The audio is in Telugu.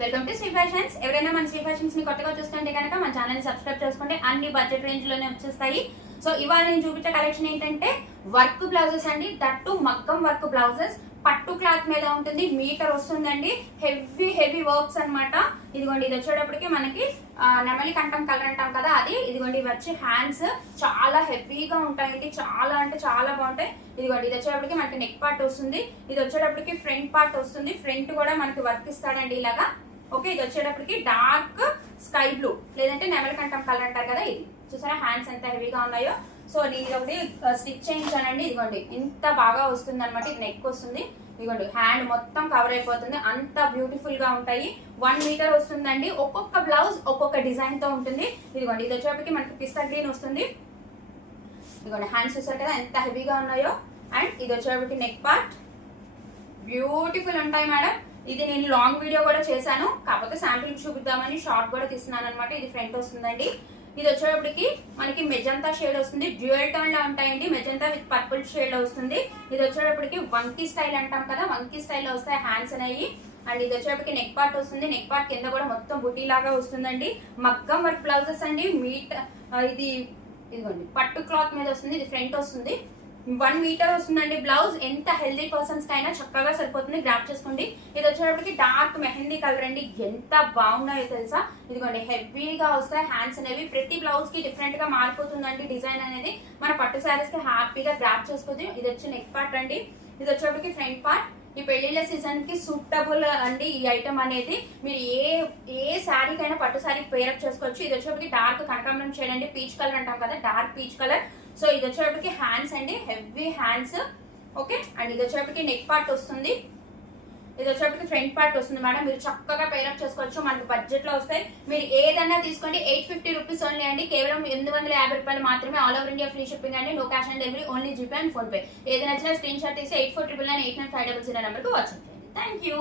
Welcome to Shri fashions. ఎవరైనా మన శ్రీ ఫ్యాషన్స్ ని కొత్తగా చూస్తుంటే కనుక మన ఛానల్ ని సబ్స్క్రైబ్ చేసుకోండి. అన్ని బడ్జెట్ రేంజ్ లోనే వచ్చేస్తాయి. సో ఇవాళ నేను చూపించే కలెక్షన్ ఏంటంటే వర్క్ బ్లౌజెస్ అండి. దట్టు మగ్గం వర్క్ బ్లౌజెస్ పట్టు క్లాత్ మీద ఉంటుంది. మీటర్ వస్తుందండి. హెవీ వర్క్స్ అన్నమాట. ఇదిగోండి, ఇది వచ్చేటప్పటికి మనకి నెమలి కంఠం కలర్ అంటాం కదా, అది. ఇదిగోండి, ఇవి వచ్చి హ్యాండ్స్ చాలా హెవీగా ఉంటాయండి. చాలా అంటే చాలా బాగుంటాయి. ఇదిగోండి, ఇది వచ్చేటప్పటికి మనకి నెక్ పార్ట్ వస్తుంది. ఇది వచ్చేటప్పటికి ఫ్రంట్ పార్ట్ వస్తుంది. ఫ్రంట్ కూడా మనకి వర్క్ ఇస్తాడండి ఇలాగా. ఓకే, ఇది వచ్చేటప్పటికి డార్క్ స్కై బ్లూ లేదంటే నెమలి కంఠం కలర్ అంటారు కదా, ఇది. చూసారా హ్యాండ్స్ ఎంత హెవీగా ఉన్నాయో. సో నేను ఇది ఒకటి స్టిచ్ చేయించానండి. ఇదిగోండి, ఇంత బాగా వస్తుంది అనమాట. ఇది నెక్ వస్తుంది. ఇదిగోండి, హ్యాండ్ మొత్తం కవర్ అయిపోతుంది. అంత బ్యూటిఫుల్ గా ఉంటాయి. 1 మీటర్ వస్తుందండి. ఒక్కొక్క బ్లౌజ్ ఒక్కొక్క డిజైన్ తో ఉంటుంది. ఇదిగోండి, ఇది వచ్చేటప్పటికి మనకి పిస్తా గ్రీన్ వస్తుంది. ఇదిగోండి, హ్యాండ్స్ చూసారు కదా ఎంత హెవీగా ఉన్నాయో. అండ్ ఇది వచ్చేటప్పటికి నెక్ పార్ట్ బ్యూటిఫుల్ ఉంటాయి మేడం. ఇది నేను లాంగ్ వీడియో కూడా చేశాను, కాకపోతే శాంపిల్ చూపిద్దామని షార్ట్ కూడా తీస్తున్నాను అనమాట. ఇది ఫ్రంట్ వస్తుందండి. ఇది వచ్చేటప్పటికి మనకి మెజంతా షేడ్ వస్తుంది. డ్యూయల్ టోన్ లో ఉంటాయండి. మెజంతా విత్ పర్పుల్ షేడ్ లో వస్తుంది. ఇది వచ్చేటప్పటికి వంకీ స్టైల్ అంటాం కదా, వంకీ స్టైల్ లో వస్తాయి హ్యాండ్స్ అనేవి. అండ్ ఇది వచ్చేటప్పటికి నెక్ పార్ట్ వస్తుంది. నెక్ పార్ట్ కింద కూడా మొత్తం బుటీ లాగా వస్తుందండి. మగ్గం వర్క్ బ్లౌజెస్ అండి. ఇది ఇదిగోండి పట్టు క్లాత్ మీద వస్తుంది. ఇది ఫ్రంట్ వస్తుంది. 1 మీటర్ వస్తుందండి బ్లౌజ్. ఎంత హెల్దీ పర్సన్స్ కైనా చక్కగా సరిపోతుంది. గ్రాప్ చేసుకోండి. ఇది వచ్చేటప్పటికి డార్క్ మెహందీ కలర్ అండి. ఎంత బాగున్నాయో తెలుసా. ఇదిగోండి, హెవీగా వస్తాయి హ్యాండ్స్ అనేవి. ప్రతి బ్లౌజ్ కి డిఫరెంట్ గా మారిపోతుందండి డిజైన్ అనేది. మన పట్టు శారీస్ కి హ్యాపీగా గ్రాప్ చేసుకోవచ్చు. ఇది వచ్చి నెక్ పార్ట్ అండి. ఇది వచ్చేటప్పటికి ఫ్రంట్ పార్ట్. ఈ పెళ్లిళ్ళ సీజన్ కి సూటబుల్ అండి ఈ ఐటమ్ అనేది. మీరు ఏ శారీకైనా పట్టు శారీకి పేరప్ చేసుకోవచ్చు. ఇది వచ్చేటప్పటికి డార్క్ కనకాంబరం షేడ్ అండి. పీచ్ కలర్ అంటాం కదా, డార్క్ పీచ్ కలర్. సో ఇది వచ్చేటప్పటికి హ్యాండ్స్ అండి, హెవీ హ్యాండ్స్. ఓకే, అండ్ ఇది వచ్చేటప్పటికి నెక్ పార్ట్ వస్తుంది. ఇది వచ్చేటప్పటికి ఫ్రంట్ పార్ట్ వస్తుంది మేడం. మీరు చక్కగా పేరప్ చేసుకోవచ్చు. మనకి బడ్జెట్ లో వస్తాయి. మీరు ఏదైనా తీసుకోండి. 850 రూపీస్ ఓన్లీ అండి. కేవలం 850 రూపాయలు మాత్రమే. All over India free shipping అండి. No cash on delivery, only GPay and PhonePe. ఏదైనా స్క్రీన్ షాట్ తీసి 8499 89500 నెంబర్కి వాట్సాప్ చేయండి. Thank you.